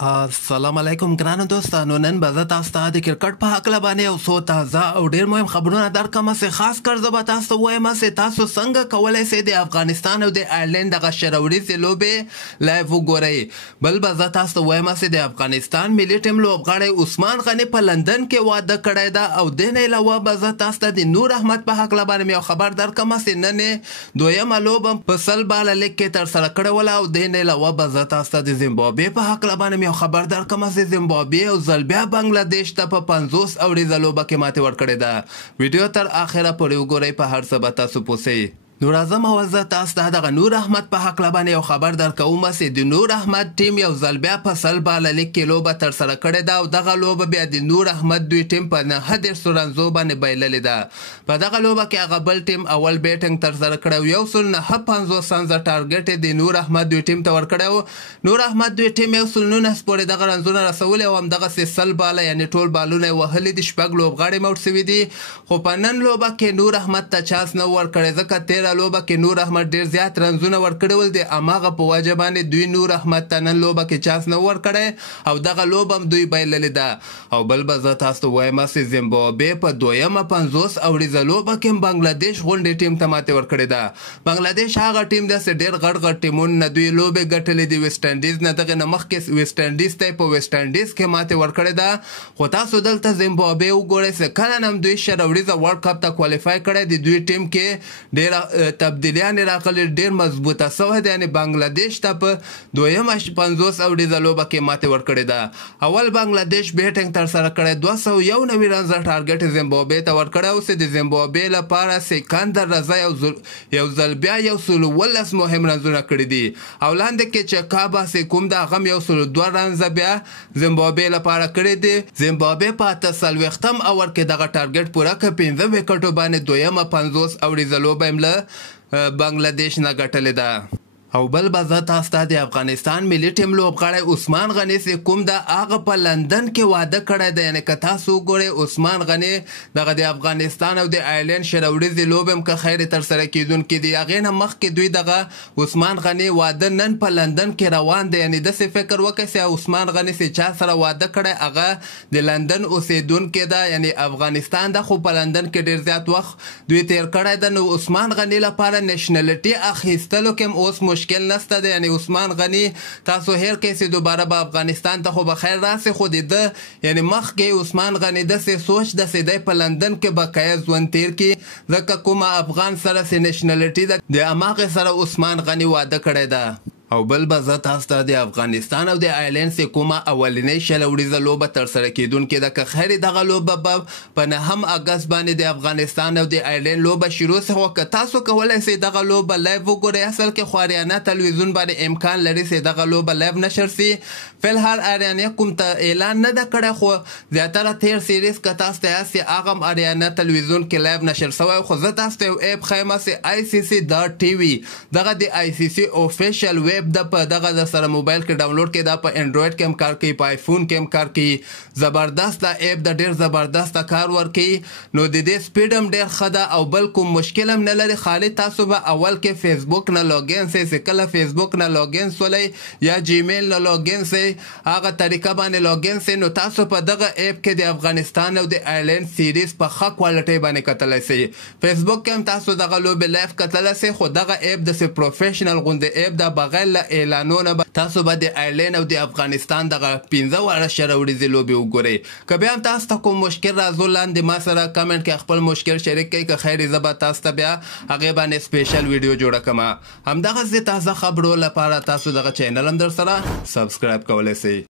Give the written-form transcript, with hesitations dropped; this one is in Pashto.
السلام علیکم ګرانو دوستانو. نن به زه تاسو ته د کرکټ په هکله باندې یو څو تازه او ډیر مهم خبرونه درکړم. خاص کر زه به تاسو ته وایم چې تاسو څنګه کولی شئ د افغانستان او د آیرلینډ دغه شروریزې لوبې لایو وګورئ. بل به زه تاسو ته وایم چې د افغانستان ملي ټیم لوبغاړی عثمان غني په لندن کې واده کړی ده او دې نه علاوه به زه تاسو ته د نور احمد په هکله باندې یو خبر درکړم چې نن دویمه لوبه په 100 باله لیګ کې ترسره کړې وله او دې نه علاوه به زه تاسو ته د زیمبابوې په هکله باندې یو خبر درکړم چې زیمبابوې او ځل بیا بنګلادیش ته په 50 اوریزه لوبه کې ماتې ورکړې ده. ویډیو تر اخره پورې وګورئ، په هر څه به تاسو پوه شئ. نو راځم او زه تاسو ته دغه نور احمد په هکله باندې یو خبر درکوم چې د نور احمد ټیم یو ځل بیا په 100 باله لیګ کې لوبه ترسره کړې ده او دغه لوبه بیا د نور احمد دوی ټیم په 9 رنزو باندې بایللې ده. په دغه لوبه کې هغه بل ټیم اول بیټینګ ترسره کړی او 109 رنزه ټارګټ د نور احمد دوی ټیم ته ورکړی و. نور احمد دوی ټیم 119 پورې دغه رنزونه رسولي او همدغسې 100 باله یعنې ټول بالونه یې وهلي دي. شپږ لوبغاړي موټ شوي دي، خو په نن لوبه کې نور احمد ته چانس نه ورکړی ځکه تیره لوبه کې نور احمد ډیر زیات رنزونه ورکړي ول. د هماغه په وجه باندې دوی نور احمد ته نن لوبه کې چانس نه ورکړی او دغه لوبه هم دوی بایللې ده. او بل به زه تاسو ته وایم چې زیمبابوې په دویمه 50 اوریزه لوبه کې بنګلادیش غونډې ټیم ته ماتې ورکړې ده. بنګلادیش هغه ټیم ده چې ډیر غټ غټ ټیمونه نه دوی لوبې ګټلې دي. ویسټ انډیز نه دغه نه مخکې ویسټ انډیز ته په ویسټ انډیز کې ماتې ورکړې ده. خو تاسو دلته زیمبابوې وګورئ چې کله هم دوی شروریزه ورلډ کپ ته کوالیفای کړی د دوی ټیم کې ډیر تبدیلیان راغلي، ډیر مضبوطه سوی ده. یعنې بنګلادیش ته په دویمه 50 اوریزه لوبه کې ماتې ورکړې ده. اول بنګلادیش بیټینګ ترسره کړی 291 رنزه ټارګټ زیمبابوې ته ورکړی او چې د زیمبابوې لپاره سکندر رضا یو ځل بیا 119 مهم رنزونه کړي دي او لاندې کې چې کابا سکوم ده هغه هم 102 رنزه بیا زیمبابوې لپاره کړي دي. زیمبابوې په 48م اوور کې دغه ټارګټ پوره کړ، 15 وکټو باندې دویمه 50 اوریزه لوبه یې له بنګلادیش نه ګټلې ده. او بل به زه تاسو ته د افغانستان ملي ټیم لوبغاړی عثمان غني چې کوم ده هغه په لندن کې واده کړی ده. یعنې که تاسو وګورئ عثمان غني دغه د افغانستان او د آیرلینډ شروریزې لوبې هم که خیر ترسره کیدونکې دي. هغې نه مخکې دوی دغه عثمان غني واده نن په لندن کې روان دی. یعنې داسې فکر وکړئ چې عثمان غني چې چا سره واده کړی هغه د لندن اوسېدونکې ده، یعنې افغانستان ده خو په لندن کې ډېر زیات وخت دوی تیر کړی ده. نو عثمان غني لپاره نیشنلټي اخیستلو کې هم اوس مشکل نسته ده. یعنی عثمان غني تاسو هر کیسې دوباره به افغانستان ته خو به خیر راسي، خو د ده یعنی مخکې عثمان غني داسې سوچ داسې دی په لندن کې بقایه ژوند تیر کړي ځکه کومه افغان سره چې نیشنلټي ده د هماغې سره عثمان غني واده کړی ده. او بل به زه تاسو ته د افغانستان او د آیرلینډ چې کومه اولنۍ شل اوریزه لوبه ترسره کیدونکې ده که خیر دغه لوبه به په 9 اګست باندې د افغانستان او د آیرلینډ لوبه شروع شي. خو که تاسو کولی شئ دغه لوبه لایو وګورئ، اصل کې خو اریانا تلویزیون باندې امکان لري چې دغه لوبه لایو نشر شي. فلحال اریانا کوم ته اعلان نه ده کړی، خو زیاتره تیر سیریز که تاسو ته یاست هغه هم اریانا تلویزیون کې لایو نشر شوی. خو زه تاسو ته یو ایپ ښیم چې ICC.TV دغه د ICC اوفیشل ویب د په دغه د سره موبایل کې ډاونلوډ کې دا په انډراید کې هم کار کوي، په آیفون کې هم کار کوي. زبردست دا ایپ د ډیر زبردست کار ورکوي. نو د دې سپیډ هم ډیر ښه ده او بل کوم مشکل هم نه لري. خالي تاسو به اول کې فیسبوک نه لاګین سئ، چې کله فیسبوک نه لاګین سولئ یا جیمیل نه لاګین سئ هغه طریقه باندې لاګین سئ نو تاسو په دغه ایپ کې د افغانستان او د آیرلینډ سیریز په ښه کوالټۍ باندې کتلی سئ. فیسبوک کې هم تاسو دغه لوبې لایف کتلی سئ، خو دغه ایپ داسې پروفیشنل غوندې ایپ ده، بغیر له اعلانونه تاسو به د آیرلینډ او د افغانستان دغه 15 واړه شروریزې لوبې وګورئ. که بیا هم تاسو ته کوم مشکل راځو لاندې ما سره کمنټ کې خپل مشکل شریک کړئ، که خیر زه به تاسو ته بیا هغې باندې سپیشل ویډیو جوړه کړم. همدغسې تازه خبرو لپاره تاسو دغه چینل هم در سره سبسکرایب کولی شئ.